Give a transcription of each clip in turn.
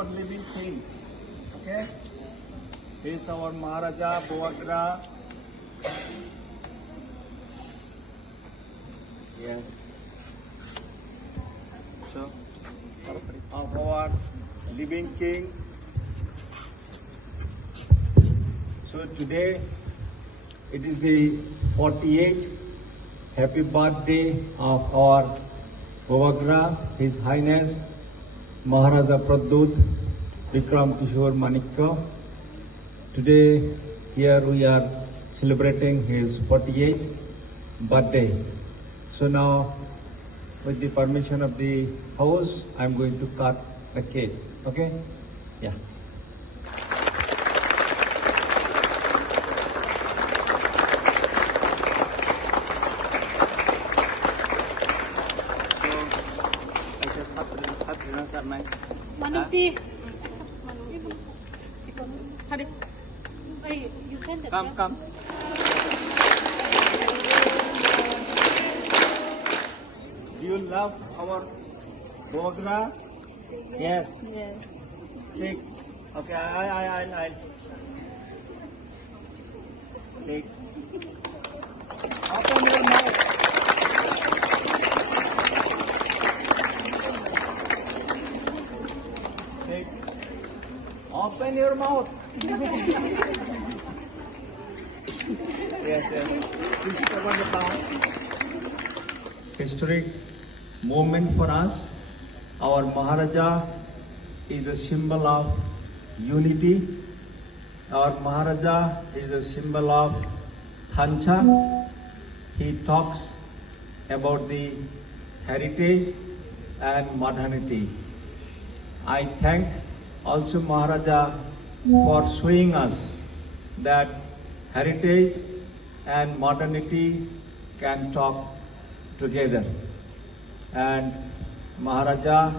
our living king. Okay? He is our Maharaja Bhuvagra. Yes. So, of our living king. So today it is the 48th happy birthday of our Bhuvagra, His Highness Maharaja Pradyut Vikram Kishore Manikya. Today here we are celebrating his 48th birthday. So now with the permission of the house, I am going to cut the cake. Okay? Yeah. Manuti. Hari. Hey, you send it. Come. Do you love our Bhuvagra? Yes. Yes. Take. Okay, I'll take. Open your mouth. Take. Open your mouth. Yes. Please open the mouth. Historic moment for us. Our Maharaja is a symbol of unity. Our Maharaja is a symbol of Thancha. He talks about the heritage and modernity. I thank also Maharaja for showing us that heritage and modernity can talk together. And Maharaja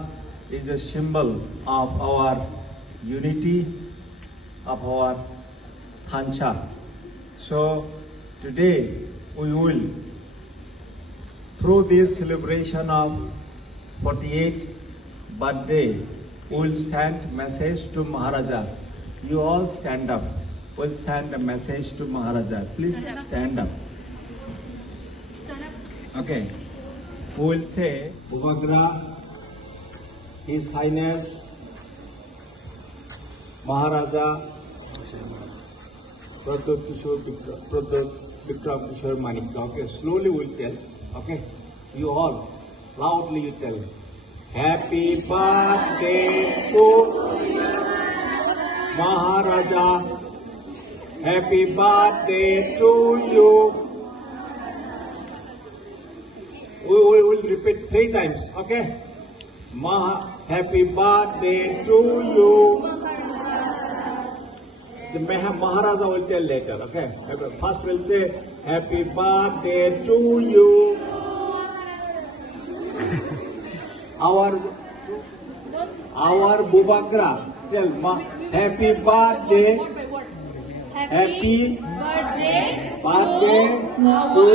is the symbol of our unity, of our Thancha. So today we will, through this celebration of 48th birthday, we will send message to Maharaja. You all stand up. We'll send a message to Maharaja. Please stand up. Okay. We will say, Bhuvagra, His Highness Maharaja Pradyut Vikram Kishore Manikya. Okay, slowly we will tell. Okay, you all loudly you tell. Happy birthday to Maharaja. Happy birthday to you. We will repeat 3 times. Okay. Happy birthday to you. The Maharaja will tell later. Okay. First we'll say happy birthday to you. Our Bhuvagra tell happy birthday. Happy birthday to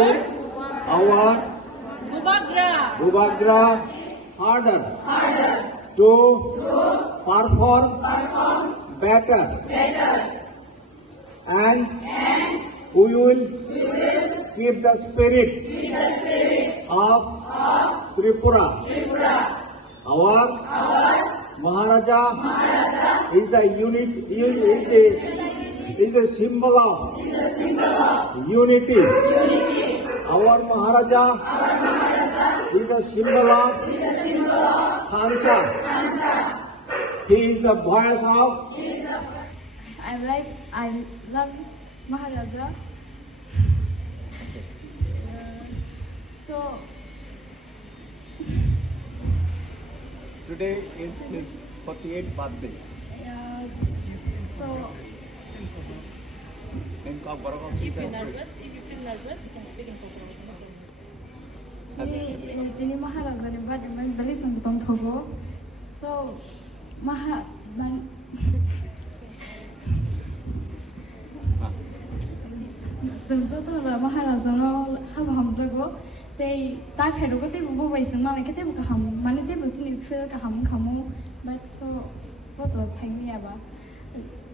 our Bhuvagra. Harder. To perform better. And we will keep the spirit of Tripura. Our Maharaja is the unit, is the symbol of unity. Our Maharaja is the symbol of Thancha. He is the voice of. I love Maharaja. So Today is his 48th birthday. so If you feel nervous, you can speak in Kokoro. Ini Maharaja ni bad man bali sang tom thogo. So जों थ' महाराजानाव हाबा हामजागौ ते ताखायरोगो ते बुबाय जों माने के ते गाहाम माने ते बुसनि फिल गाहाम खामो but so có tuổi phải nghe bà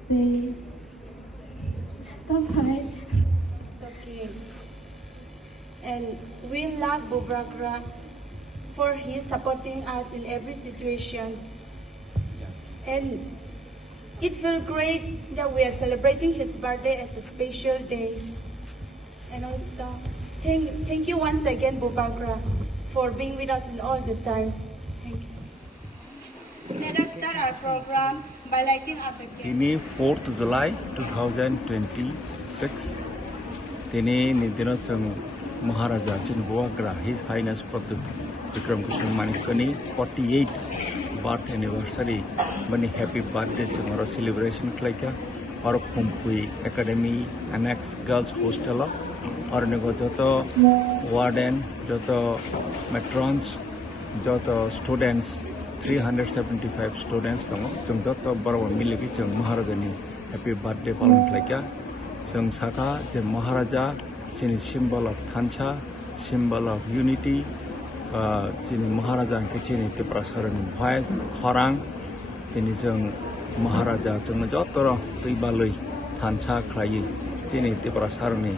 thì không phải It's okay. And we love Bobagra for his supporting us in every situation. And it feels great that we are celebrating his birthday as a special day. And also, thank you once again, Bobagra, for being with us in all the time. Thank you. Let us start our program by lighting up a candle. Tini 4th July 2026 Tini nidino sang Maharaja Chin Bobagra His Highness Pradip Vikram Kushal Manikani 48 birth anniversary bani happy birthday samaro celebration klaika or Pumpui Academy Annex Girls Hostel or nego joto warden joto matrons joto students 375 students tamo jong joto barawa miligi jong Maharajani happy birthday palon klaika jong saka je Maharaja chini symbol of Thancha, symbol of unity, chini Maharaja ke chini Tiprasaran voice, Khorang, chini jong Maharaja jong jotoro tibalui Thancha khlai chini Tiprasarani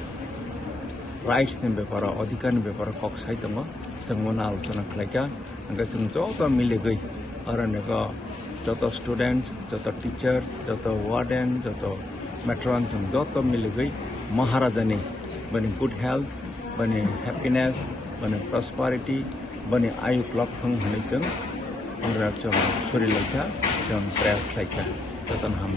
rights ni bepara adhikar ni bepara kok sai tamo jong mona alochona khlaika angka jong joto miligoi ara nego joto students, joto teachers, joto warden, joto matron jong joto miligoi Maharaja ni bani good health, bani happiness, bani prosperity, bani ayuk lok thong hane jeng angra jong suri lekha jong prayer lekha joton ham